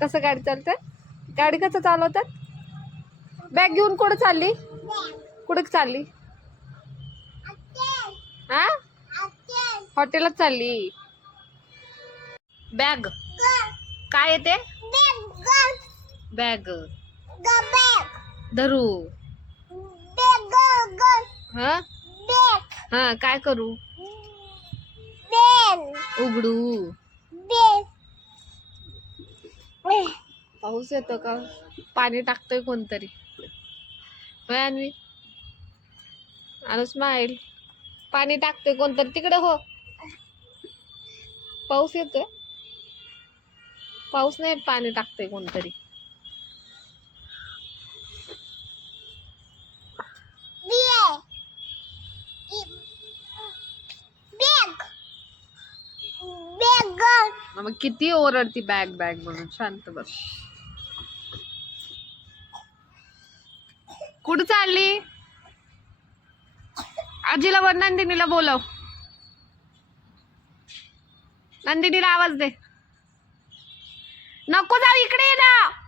कसं गाडी चालते गाडी कसं चालवतात? बॅग घेऊन कुठं चालली? कुठे चालली? हा? हॉटेलात चालली. बॅग काय येते बॅग धरू. हा? हा काय करू? उघडू. पाऊस येतो का? पाणी टाकतोय कोणतरी. आणि स्माईल पाणी टाकतोय कोणतरी. तिकडे हो. पाऊस येतोय. पाऊस नाही पाणी टाकतोय कोणतरी. मग किती ओरडती बॅग बॅग म्हणून? शांत बस. कुठं चालली? आजीला वर नंदिनीला बोलव. नंदिनीला आवाज दे. नको जाऊ इकडे ये ना.